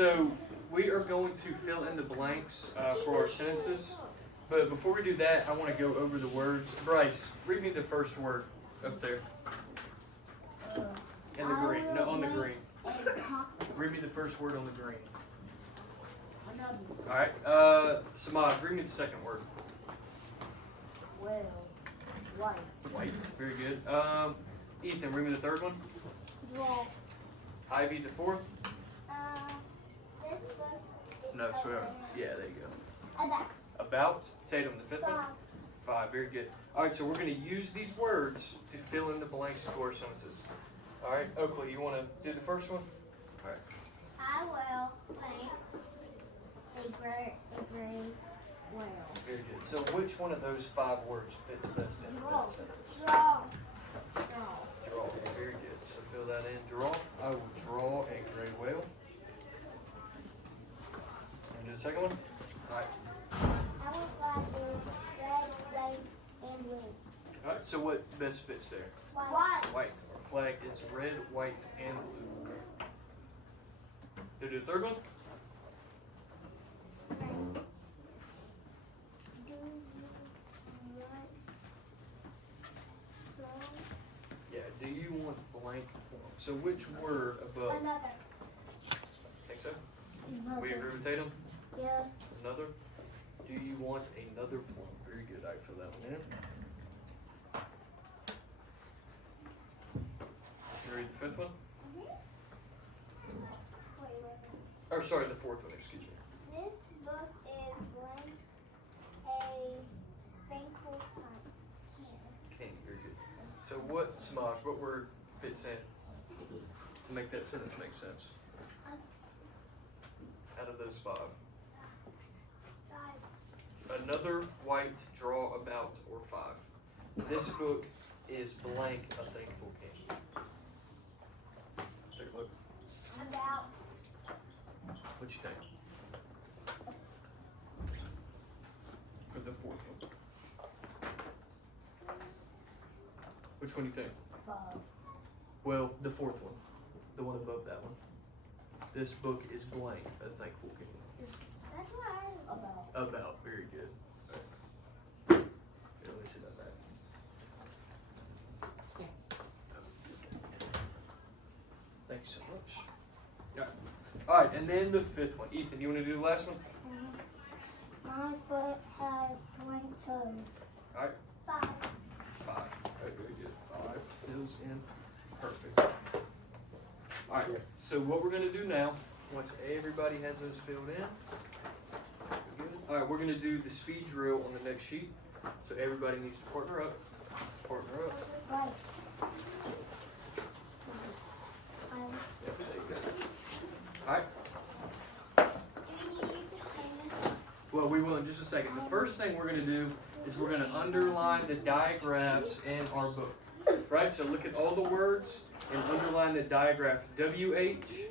so we are going to fill in the blanks for our sentences. But before we do that, I want to go over the words. Bryce, read me the first word up there. In the green. No, on the green. Read me the first word on the green. Alright. Samaj, read me the second word. Well, white. White. Very good. Ethan, read me the third one. Draw. Ivy, the fourth. This book. No, swear. Yeah, there you go. About. About. Tatum, the fifth one. 5. Very good. Alright, so we're going to use these words to fill in the blanks to our sentences. Alright, Oakley, you want to do the first one? Alright. I will paint a gray whale. Very good. So which one of those 5 words fits best in Draw. that sentence? Draw. Draw. Very good. So fill that in. Draw. I will draw a gray whale. And do the second one? Alright. I will fly a red, white, and blue. Alright, so what best fits there? White. White. Our flag is red, white, and blue. Do the third one? Do you want Yeah, do you want blank? So which word above? another? Think so? We agree with Tatum? Yes. Another? Do you want another plum? Very good. I fill that one in. Can you read the fifth one? Wait. Or sorry, the fourth one, excuse me. This book is blank a thankful king. King, very good. So what, Samaj, what word fits in to make that sentence make sense? Out of those 5. Another white, draw, about, or 5. This book is blank a thankful king. Take a look. About. What you think? For the fourth one. Which one do you think? Well, the fourth one. The one above that one. This book is blank a thankful king. That's what I about. About. Very good. All right. Here, let me see that back. Thanks so much. All right, and then the fifth one. Ethan, you want to do the last one? My foot has blank toes. All right. 5. 5. All right, very good. 5 fills in. Perfect. All right, so what we're going to do now, once everybody has those filled in, good. All right, we're going to do the speed drill on the next sheet. So everybody needs to partner up. Partner up. Right. Yep, there you go. All right. Do we need to use a pen? Well, we will in just a second. The first thing we're going to do is we're going to underline the digraphs in our book. Right? So look at all the words and underline the digraph WH,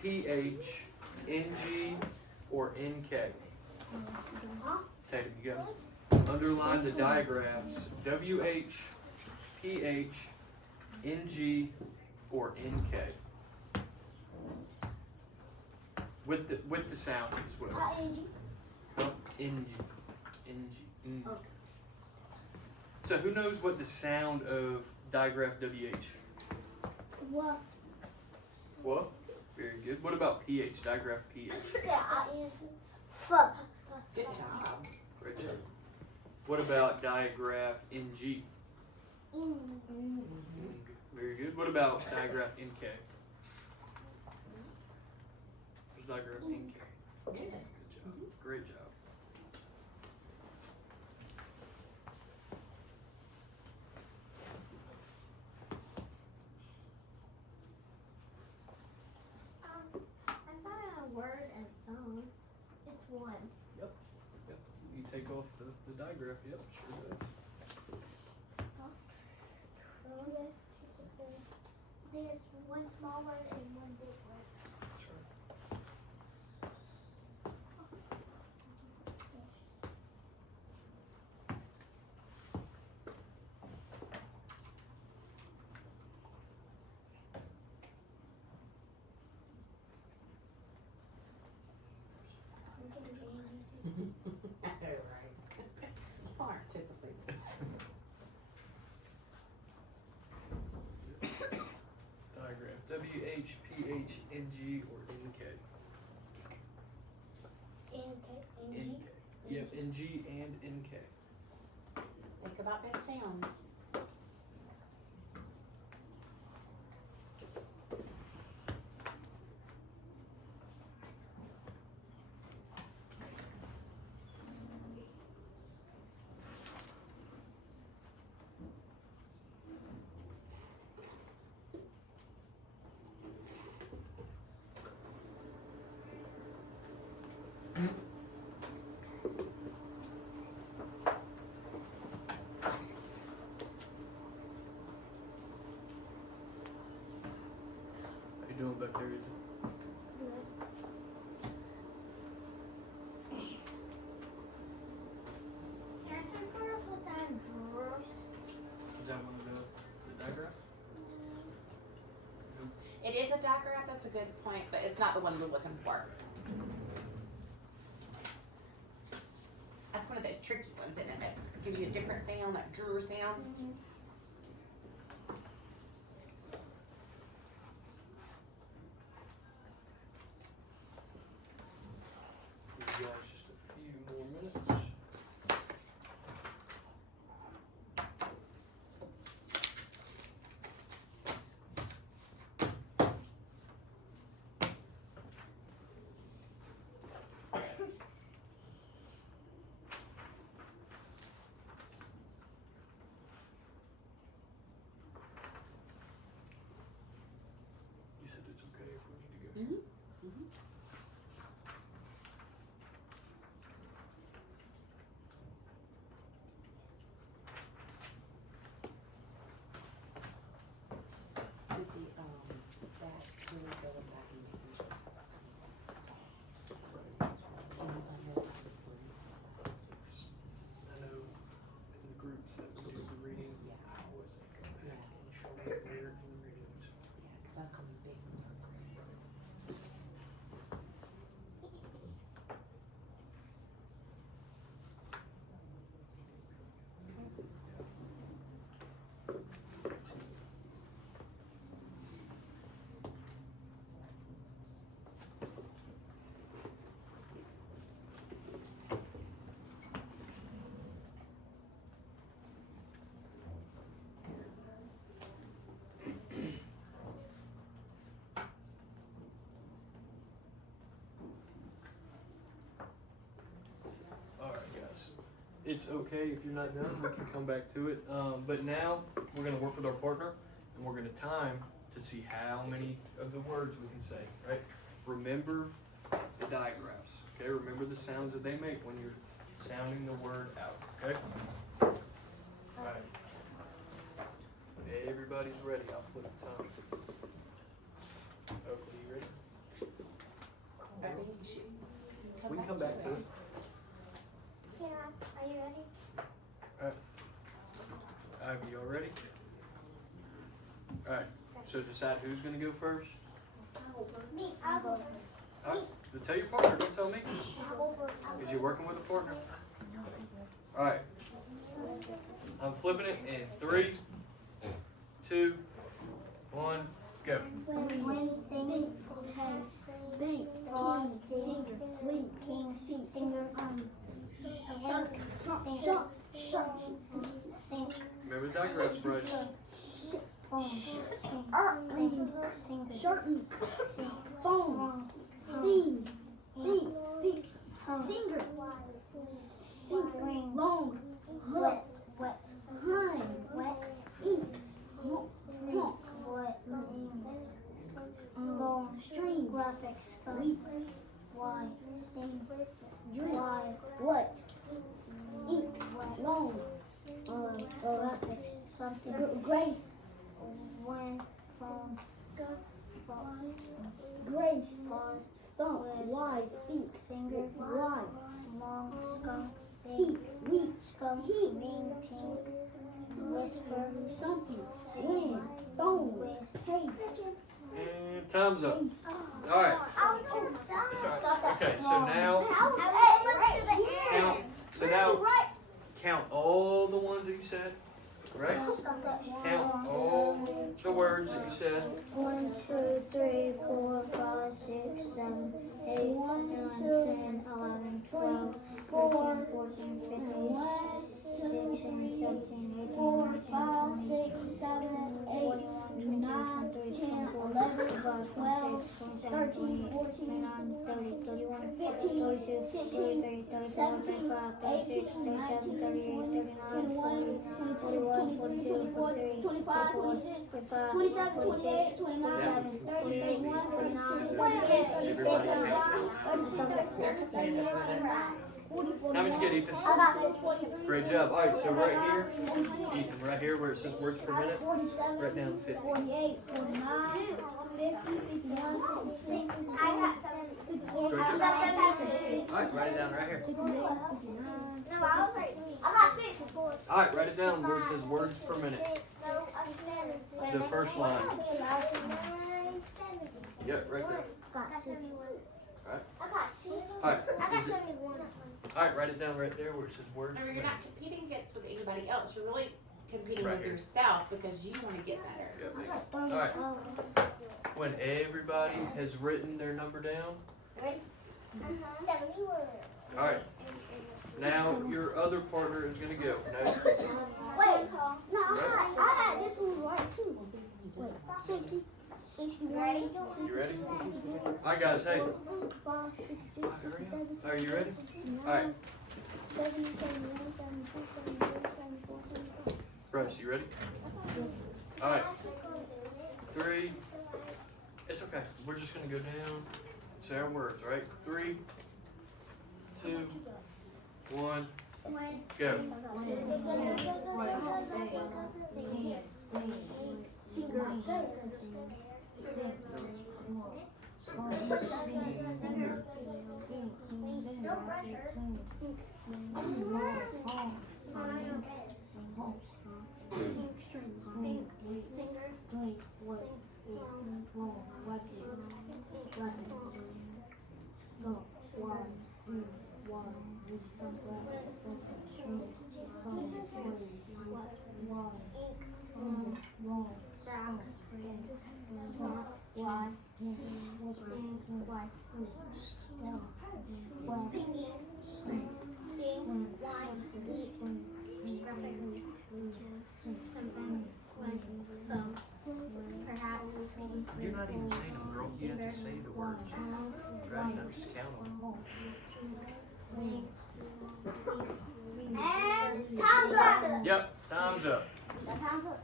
PH, NG, or NK. Tatum, you go. Underline the digraphs WH, PH, NG, or NK. With the sound as well. No, NG. NG. Okay. So who knows what the sound of digraph WH? What? What? Very good. What about PH? Digraph PH. Good job. Great job. What about digraph NG? Very good. What about digraph NK? What's digraph NK? Good job. Great job. I thought I had a word and phone. It's one. Yep. You take off the digraph. Yep, sure does. There's one small word and one big word. That's right. CH, PH, NG, or NK? NK. Yep, NG and NK. Think about those sounds. How you doing back there, Ethan? Can I circle up with that drawers? Is that one of the diagrams? It is a digraph, that's a good point, but it's not the one we're looking for. That's one of those tricky ones, isn't it? That gives you a different sound, that drawer sound. Give you guys just a few more minutes. You said it's okay if we need to go. With the, that's really going back and making sure. Can you unload the phone? I know in the groups that we do the reading, Yeah. I always go back and show me where in the readings. Yeah, because that's gonna be big. Alright guys, it's okay if you're not done, we can come back to it. But now we're gonna work with our partner and we're gonna time to see how many of the words we can say, right? Remember the digraphs, okay? Remember the sounds that they make when you're sounding the word out, okay? Alright. When everybody's ready, I'll flip the time. Oakley, you ready? Ready? You should We can come back to it. Yeah, are you ready? Ivy, y'all ready? Alright, so decide who's gonna go first. Me, I'll go first. Alright, so tell your partner, don't tell me. I'll go first. Because you're working with a partner. Alright, I'm flipping it in 3, 2, 1, go. When things has bank, king, singer, lead, king, singer, sink, Remember the digraphs, Bryce. phone, singer, phone, sing, singer, sink, long, wet, hind, wet, ink, drink, wet, long, stream, graphics, weak, wide, sting, wide, what, ink, long, graphics, something, grace, when, phone, grace, stump, wide, stink, finger, wide, long, skunk, heat, weak, skunk, ring, pink, whisper, something, wind, bone, tape. And time's up. Alright. I was almost done. It's alright. Okay, so now I was almost to the end. count. So now count all the ones that you said. Right? Count all the words that you said. 1, 2, 3, 4, 5, 6, 7, 8, 9, 10, 11, 12, 13, 14, 15, 16, 17, 18, 19, 20, 21, 22, 23, 24, 25, 26, 27, 28, 29, 30, 31, 32, 33, 34, 35, 36, 37, 38, 39, 40, 41, 42, 43, 44, 45, 27, 28, 29, 30, 31, 32, How much you get, Ethan? I got 6. Great job. All right, so right here, Ethan, right here where it says words per minute, 47, write down 50. 48, 49, 50, 51, 56. I got 7. Great I job. got 7. All right, write it down right here. No, I was right. I got 6. All right, write it down where it says words per minute. The first line. Yep, right there. I got 6. All right, I got is it- 71. all right, write it down right there where it says words per Remember, you're minute. not competing against with anybody else. You're really competing Right with here. yourself because you want to get better. Yep, I there got you go. All right, 35. when everybody has written their number down, Ready? 71. all right, now your other partner is gonna go. Now, Wait, no, I had this one right too. Wait, 60, 61. Ready? you ready? All right, guys, hey, are you ready? All right, Bryce, you ready? All right, 3. It's okay. We're just gonna go down, say our words, right? 3, 2, 1, go. You're not even saying them, girl. You have to say the words. Right now, just count them. And time's up. Yep, time's up. Time's up.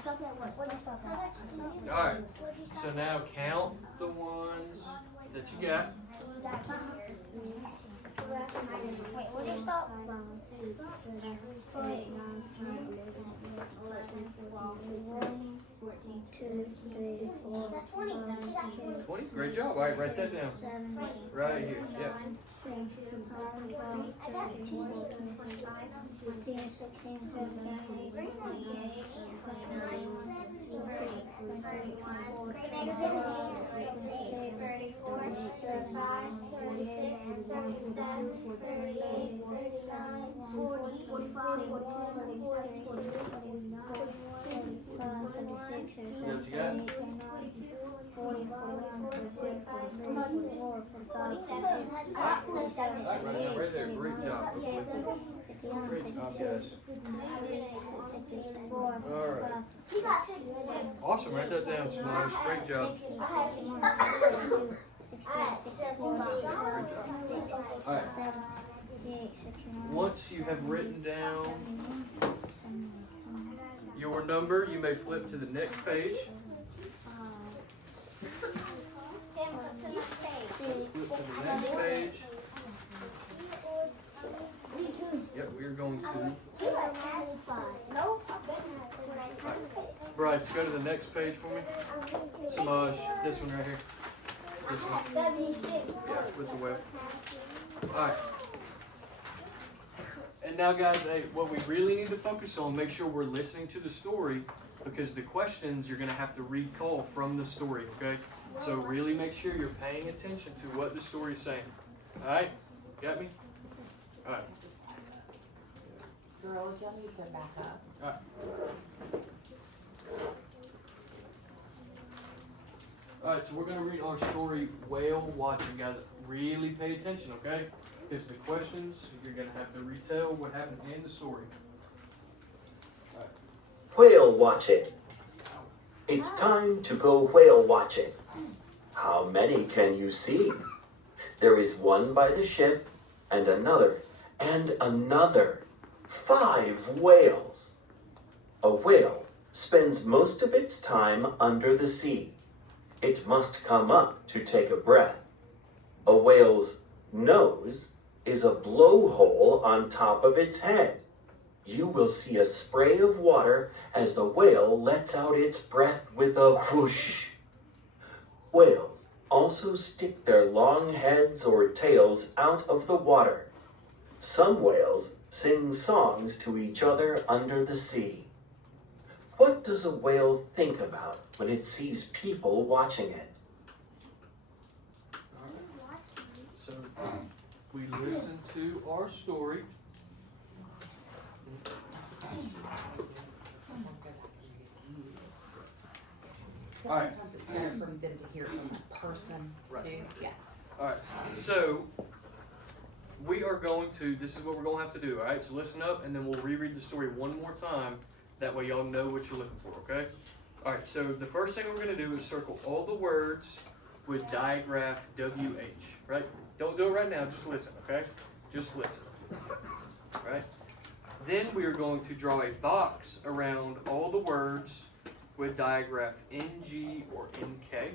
Stop at what? What you stop at? All right, so now count the ones that you got. Wait, what do you stop? 20. Great job. All right, write that down. Right here. Yep. 47. All right, right there. Great job. Great job, guys. All right. You got 66. Awesome. Write that down, Smosh. Great job. I have 66. I have 65. All right. Once you have written down your number, you may flip to the next page. Flip to the next page. Yep, we're going to. Bryce, go to the next page for me. Samaj, this one right here. This one. 76. Yeah, with the web. Alright. And now guys, hey, what we really need to focus on, make sure we're listening to the story, because the questions you're going to have to recall from the story, okay? So really make sure you're paying attention to what the story is saying. Alright? Got me? Alright. Girls, y'all need to back up. Alright. Alright, so we're going to read our story, Whale Watching. Guys, really pay attention, okay? Because the questions, you're going to have to retell what happened in the story. Whale watching. It's time to go whale watching. How many can you see? There is one by the ship, and another, and another. 5 whales. A whale spends most of its time under the sea. It must come up to take a breath. A whale's nose is a blowhole on top of its head. You will see a spray of water as the whale lets out its breath with a whoosh. Whales also stick their long heads or tails out of the water. Some whales sing songs to each other under the sea. What does a whale think about when it sees people watching it? So, we listen to our story. Alright. Sometimes it's better for them to hear from a person Right. too. Yeah. Alright, so we are going to, this is what we're going to have to do, alright? So listen up and then we'll reread the story one more time. That way y'all know what you're looking for, okay? Alright, so the first thing we're going to do is circle all the words with digraph WH, right? Don't do it right now, just listen, okay? Just listen, right? Then we are going to draw a box around all the words with digraph NG or NK,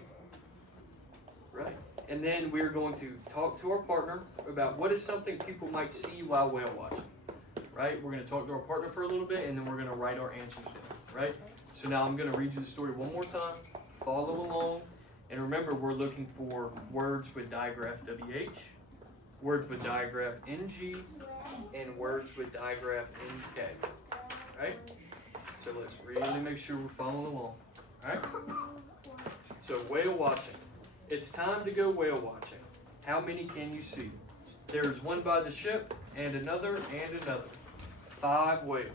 right? And then we're going to talk to our partner about what is something people might see while whale watching, right? We're going to talk to our partner for a little bit, and then we're going to write our answers down, right? So now I'm going to read you the story one more time. Follow along. And remember, we're looking for words with digraph WH, words with digraph NG, and words with digraph NK, right? So let's really make sure we're following along, all right? So whale watching. It's time to go whale watching. How many can you see? There's one by the ship, and another, and another. 5 whales.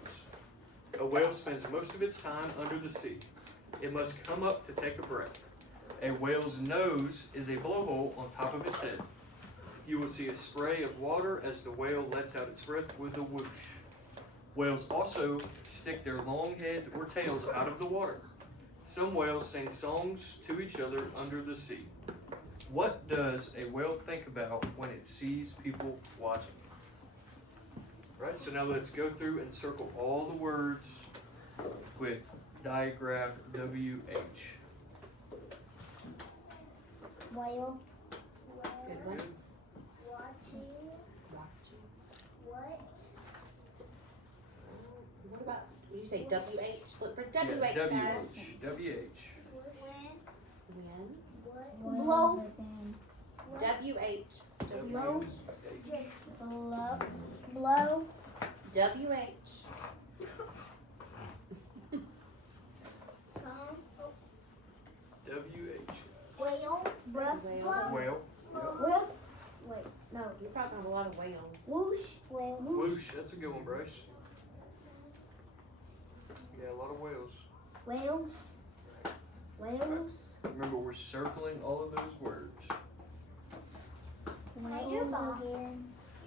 A whale spends most of its time under the sea. It must come up to take a breath. A whale's nose is a blowhole on top of its head. You will see a spray of water as the whale lets out its breath with a whoosh. Whales also stick their long heads or tails out of the water. Some whales sing songs to each other under the sea. What does a whale think about when it sees people watching? Right, so now let's go through and circle all the words with digraph WH. Whale. Good one. Watching. Watching. What? What about, did you say WH? Look for WH, Yeah, guys. WH. When? What? Blow. WH. Blow. WH. Blow. Blow. WH. Some. WH. Whale. Breath. Whale. Whale. With. Wait. No. You're probably gonna have a lot of whales. Whoosh. Whale. Whoosh. That's a good one, Bryce. Yeah, a lot of whales. Whales. Whales. Remember, we're circling all of those words. Whales again.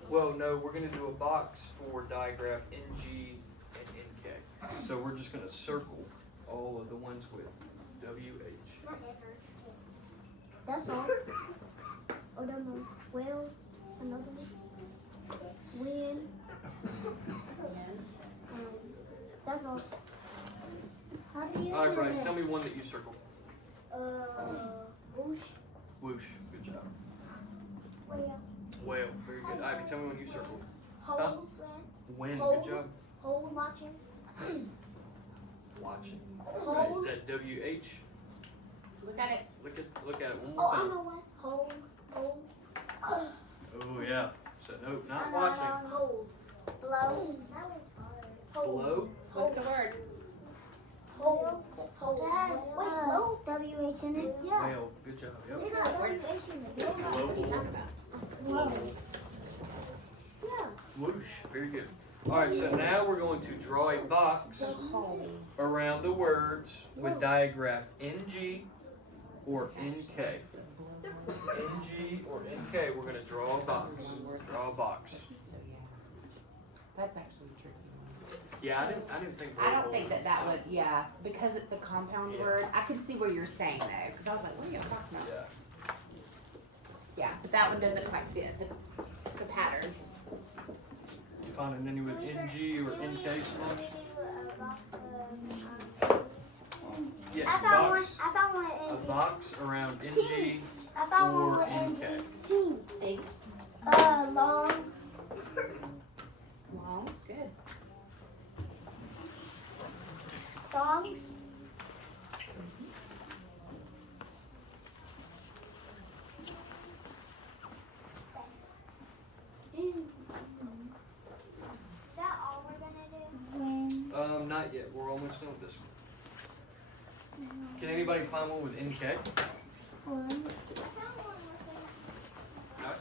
Well, no, we're going to do a box for digraph NG and NK. So we're just going to circle all of the ones with WH. That's all. Oh, no, no. Whale. Another one. Wind. That's all. How do you All right, do Bryce, that? tell me one that you circled. Whoosh. Whoosh. Good job. Whale. Whale. Very good. Ivy, tell me one you circled. Hole. Wind. Hole. Good job. Hole watching. Watching. Hole. Right, is that WH? Look at it. Look at it one Oh, more I time. know what. Hole. Hole. Oh, yeah. So, no, not watching. Hold. Blow. That one's hard. Hold. Blow. Look at the word. Hold. Hold. Wait, blow. WH in it? Yeah. Whale. Good job. Yep. It's not WH in it. What are you talking about? Whoa. Yeah. Whoosh. Very good. All right, so now we're going to draw a box Hole. around the words with digraph NG or NK? NG or NK, we're going to draw a box. Draw a box. So yeah, that's actually tricky. Yeah, I didn't think. I don't think that would, yeah, because it's a compound word. I could see what you're saying though, because I was like, what are you talking about? Yeah. Yeah, but that one doesn't quite fit the pattern. You finding any with NG or NK songs? Yes, I found one. box. I found one A in box around NG I found one or with NK. Team. See? Long. Long, good. Songs. Is that all we're gonna do? Not yet. We're almost done with this one. Can anybody find one with NK? I found one with Alright.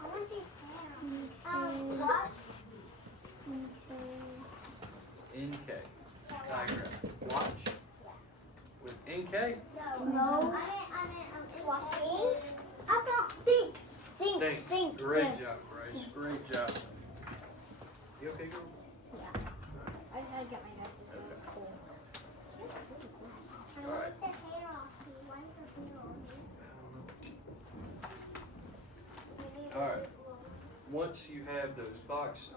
I want these watch. NK. Diagram. Watch. With NK? No. I meant walking. I found think. Think. Great job, Bryce. Great job. You okay, girl? I just had to get my nose. I Alright. want the hair off. Why is the hair off? Alright. Once you have those boxed,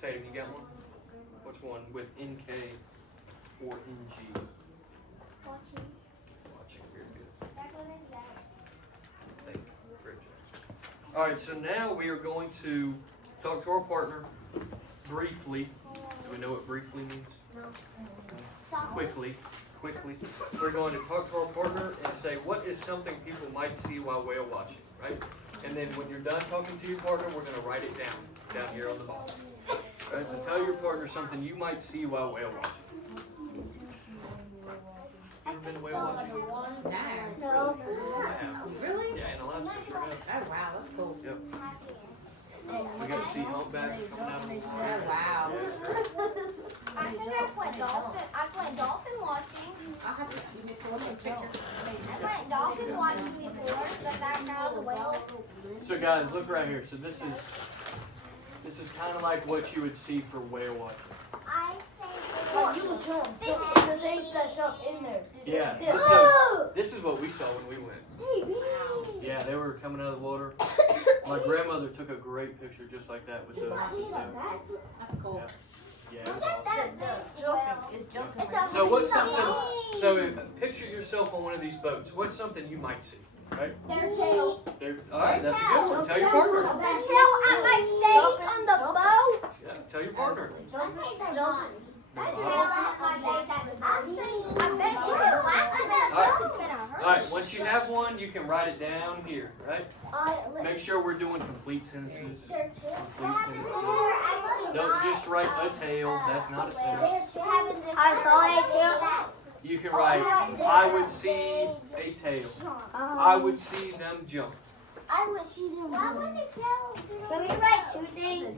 Tatum, you got one? Which one? With NK or NG? Watching. Watching. Very good. That one is that. Thank you. Great job. Alright, so now we are going to talk to our partner briefly. Do we know what briefly means? Quickly. We're going to talk to our partner and say, what is something people might see while whale watching, right? And then when you're done talking to your partner, we're going to write it down here on the bottom. Alright, so tell your partner something you might see while whale watching. You ever been whale watching? No. I have. Really? Yeah, in Alaska, sure have. Oh, wow, that's cool. Yep. We got to see humpbacks coming out of the Oh, water. wow. I think I went dolphin. I went dolphin watching. I'll have to, you need to look at a picture. I went dolphin watching before, but that now the whale. So guys, look right here. So this is kind of like what you would see for whale watching. I think. Well, you jump. The things that jump in there. Yeah. Oh! This is what we saw when we went. Hey, Yeah, they were coming out of the water. My grandmother took a great picture just like that with the tail. That's cool. Yeah, it was awesome. Jumping is jumping. So what's something? So picture yourself on one of these boats. What's something you might see? Right? Their tail. All right, that's a good one. Tell your partner. The tail at my face on the boat. Yeah, tell your partner. I say the body. Their That body. tail at my face at the body. I bet you laughing at All right. boat's gonna hurt. All right, once you have one, you can write it down here, right? Make sure we're doing complete sentences. Their tail. Complete sentences. Don't just write a tail. That's not a sentence. I saw a tail. You can write, I would see a tail. I would see them jump. I would see them. Why would the tail? Can we write two things?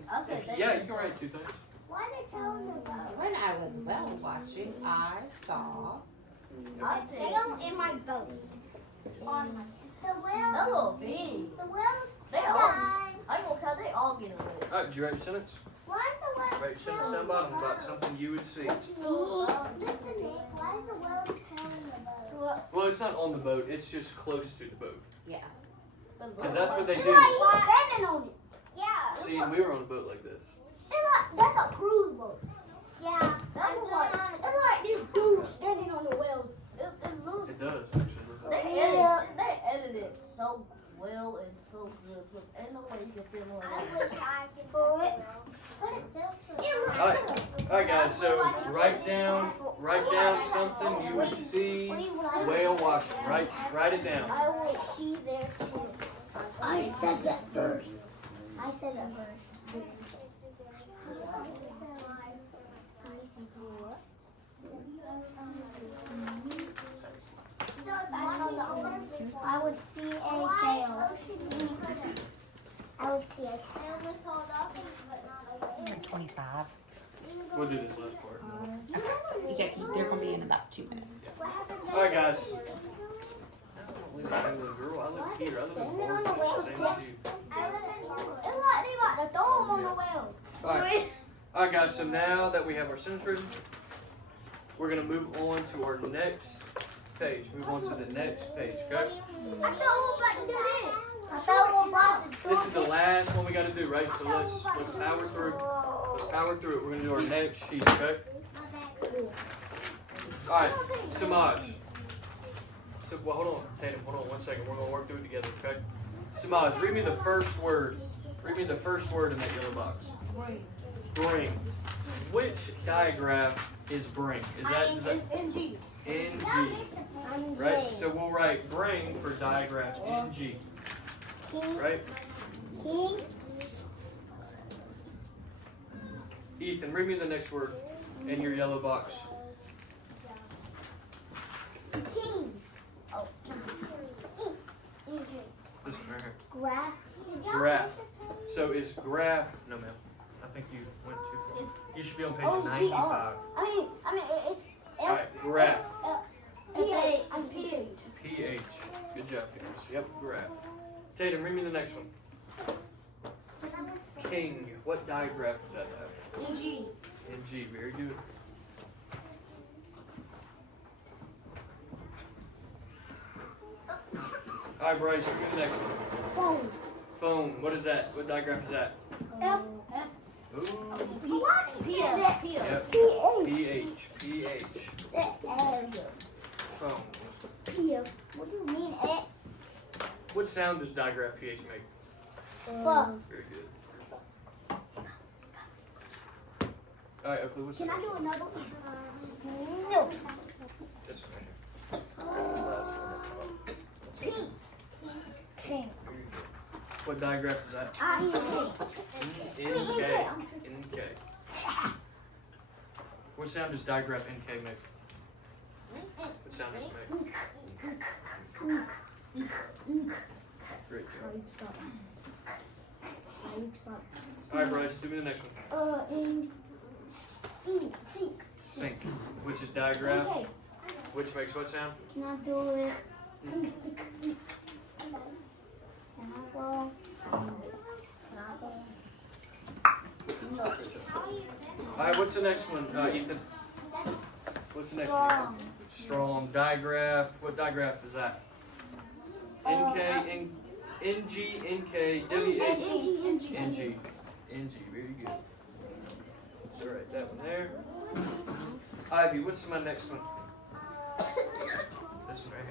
Yeah, you can write two things. Why the tail in the boat? When I was whale watching, I saw A tail in my boat. On my. The whale. That little big. The whale's They tail. all. I will count. They all get away. All right, did you write your sentence? Why is the whale's Write your sentence down bottom about something you would see. Listen, Nick, why is the whale's tail in the boat? Well, it's not on the boat. It's just close to the boat. yeah. Because that's what they It's do. like he's standing on it. Yeah. See, we were on a boat like this. That's a cruise boat. Yeah. That's like this dude standing on the whale. It looks. It does, actually. They edited it so well and so good. Because ain't no way you can see one I of them. wish I could for it. Put it filter. All right, guys. So write down something you would see whale watching. Write it down. I will see their tail. I said that first. I said that first. I would see a tail. I would see a tail. 25. We'll do this last part. They're going to be in about 2 minutes. All right, guys. don't live in England, girl. I live here. I live in Standing on the Barnstable, wheel, same as you. It's like they about to throw him on the wheel. Alright. Alright, guys, so now that we have our sentence written, we're going to move on to our next page. Move on to the next page, okay? I thought we were about to do this. I thought we were about to do This is the last one we got to do, right? So let's power through. Let's power through it. We're going to do our next sheet, okay? Alright, Samaj. So, well, hold on, Tatum, hold on 1 second. We're going to work through it together, okay? Samaj, read me the first word. Read me the first word in that yellow box. Bring. Which digraph is bring? Is that NG. NG? Right? So we'll write bring for digraph NG. Right? King. Ethan, read me the next word in your yellow box. King. Oh. This one right here. Graph. Graph. So is graph? No, ma'am. I think you went too far. You should be on page 95. I mean, it's All right, graph. PH. It's PH. PH. Good job, guys. Yep, graph. Tatum, read me the next one. King. What digraph does that have? NG. NG. Very good. All right, Bryce, read me the next one. Phone. Phone. What is that? What digraph is that? F. Ooh. What is Pia. that? Pia. Yep. PH. PH. That area. Phone. Pia. What do you mean at? What sound does digraph PH make? Fuck. Very good. All right, Oakley, what's the Can I next do one? another one? No. This one right here. Pink. King. Very good. What digraph is that? NK. NK. What sound does digraph NK make? What sound does it make? Great job. All right, Bryce, do me the next one. In sync. Sync, which is digraph. Okay. Which makes what sound? Can I do it? Can I go? No. All right, what's the next one, Ethan? What's the next one? Strong. Strong digraph. What digraph is that? NK, NG, NK, WH, NG. NG, very good. So write that one there. Ivy, what's my next one? This one right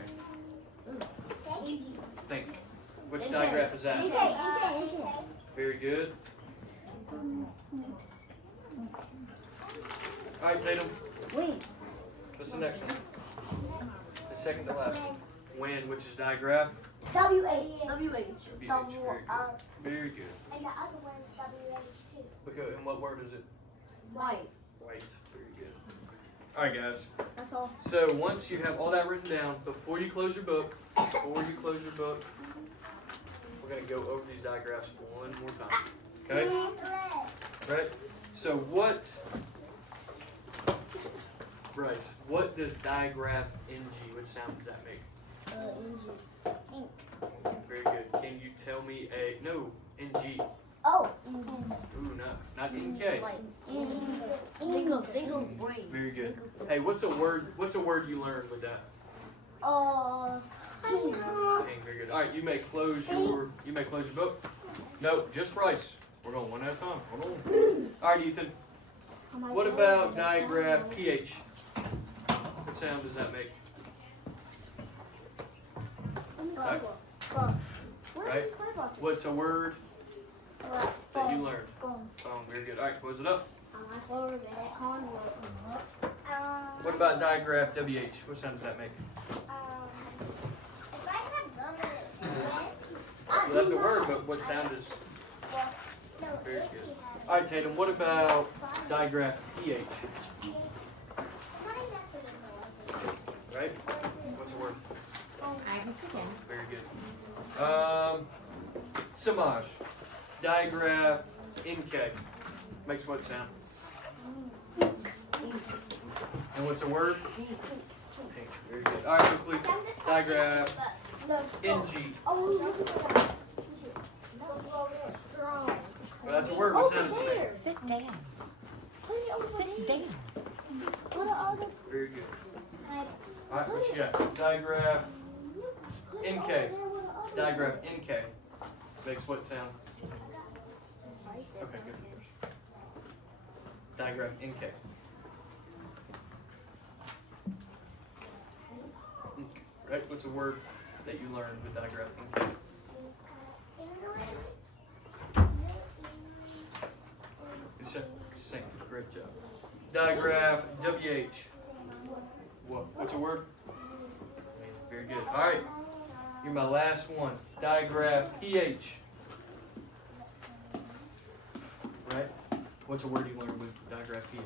here. Think. Which digraph is that? NK. Very good. All right, Tatum. Wait. What's the next one? The second to last one. When, which is digraph? WH. WH. Very good. And the other one is WH too. Okay, and what word is it? White. White. Very good. All right, guys. That's all. So once you have all that written down, before you close your book, we're gonna go over these digraphs one more time. Okay? Right? So what, Bryce, what does digraph NG, what sound does that make? Very good. Can you tell me NG. Oh. Ooh, no, not NK. They go brain. Very good. Hey, what's a word you learned with that? King. Okay, very good. All right, you may close your book. No, just Bryce. We're going one at a time. Hold on. All right, Ethan. What about digraph PH? What sound does that make? Right? What's a word that you learned? Very good. All right, close it up. What about digraph WH? What sound does that make? Well, that's a word, but what sound is? Very good. All right, Tatum. What about digraph PH? Right? What's a word? Agnes again. Very good. Samaj. Digraph NK. Makes what sound? And what's a word? Pink. Very good. All right, so please. Digraph NG. Oh, look at that. Strong. Well, that's a word. What's that? Over there. Sit down. Put it over Sit there. down. Put it over Very good. like, All right, what you got? Digraph put it NK. over there with the other Digraph NK. Makes what sound? Sit. Okay, good. Digraph NK. Right? What's a word that you learned with digraph NK? You said sing. Great job. Digraph WH. What's a word? Very good. All right. You're my last one. Digraph PH. Right? What's a word you learned with digraph PH?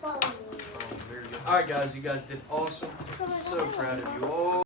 Phone. Very good. All right, guys. You guys did awesome. So proud of you all.